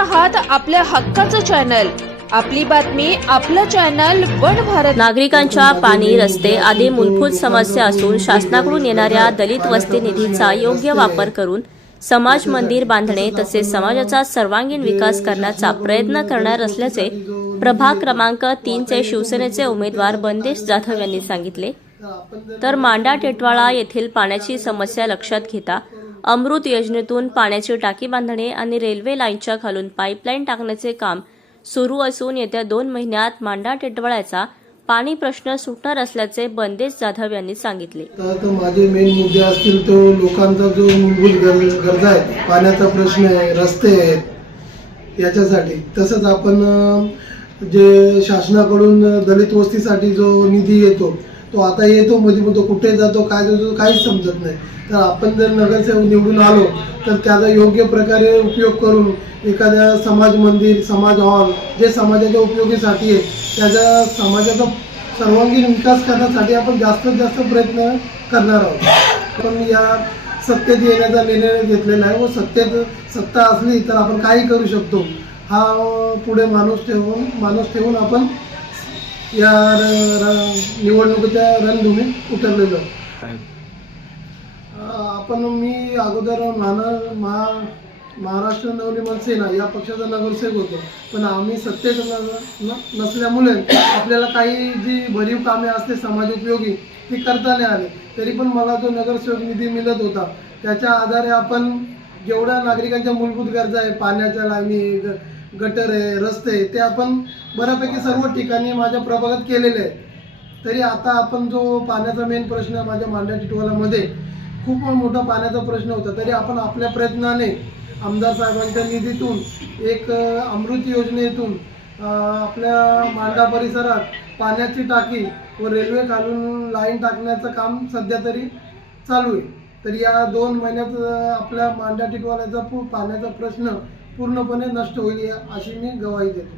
आहात आपल्या हक्काचं चॅनल, आपली बातमी आपलं चॅनल वन भारत। नागरिकांच्या पाणी, रस्ते आदी मूलभूत समस्या असून शासनाकडून येणाऱ्या दलित वस्ती निधीचा योग्य वापर करून समाज मंदिर बांधणे तसेच समाजाचा सर्वांगीण विकास करण्याचा प्रयत्न करणार असल्याचे प्रभाग क्रमांक 3 चे शिवसेनेचे उमेदवार बंदेश जाधव यांनी सांगितले। तर मांडा टेटवाळा येथील पाण्याची समस्या लक्षात घेता अमृत योजनेतून पाण्याची टाकी बांधणे आणि रेल्वे लाईनच्या खालून पाईपलाईन टाकण्याचे काम सुरू असून येत्या 2 महिन्यात मांडा टेटवाळ्याचा पाणी प्रश्न सुटणार असल्याचे बंदेश जाधव यांनी सांगितले। तर माझे मेन मुद्दे असतील तो लोकांचा जो मूलभूत गरजा आहे, पाण्याचा प्रश्न आहे, रस्ते आहेत याच्यासाठी। तसंच आपण जे शासनाकडून दलित वस्तीसाठी जो निधी येतो तो आता येतो मध्ये तो कुठे जातो काय जातो काहीच समजत नाही। तर आपण जर नगरसेवक निवडून आलो तर त्याचा योग्य प्रकारे उपयोग करून एखाद्या समाज मंदिर, समाज हॉल जे समाजाच्या उपयोगीसाठी आहे त्याचा समाजाचा सर्वांगीण विकास करण्यासाठी आपण जास्तीत जास्त प्रयत्न करणार आहोत। पण या सत्तेत येण्याचा निर्णय घेतलेला आहे व सत्ता असली तर आपण काही करू शकतो हा पुढे माणूस ठेवून आपण या निवडणुकीच्या रणभूमीत उतरलेलो। मी अगोदर महाराष्ट्र नवनिर्माण सेना या पक्षाचा नगरसेवक होतो, पण आम्ही सत्तेत नसल्यामुळे आपल्याला काही जी भरीव कामे असते समाज उपयोगी ती करता नाही आली। तरी पण मला जो नगरसेवक निधी मिळत होता त्याच्या आधारे आपण जेवढ्या नागरिकांच्या मूलभूत गरजा आहे, पाण्याच्या लाईनी, गटर आहे, रस्ते, ते आपण बऱ्यापैकी सर्व ठिकाणी माझ्या प्रभागात केलेले आहे। तरी आता आपण जो पाण्याचा मेन प्रश्न माझ्या मांडा टिटवाळामध्ये खूप मोठा पाण्याचा प्रश्न होता, तरी आपण आपल्या प्रयत्नाने आमदार साहेबांच्या निधीतून एक अमृत योजनेतून आपल्या मांडा परिसरात पाण्याची टाकी व रेल्वे खालून लाईन टाकण्याचं काम सध्या तरी चालू आहे। तर या 2 महिन्यात आपल्या मांडा टिटवाळ्याचा पाण्याचा प्रश्न पूर्णपणे नष्ट होईल अशी मी ग्वाही देतो।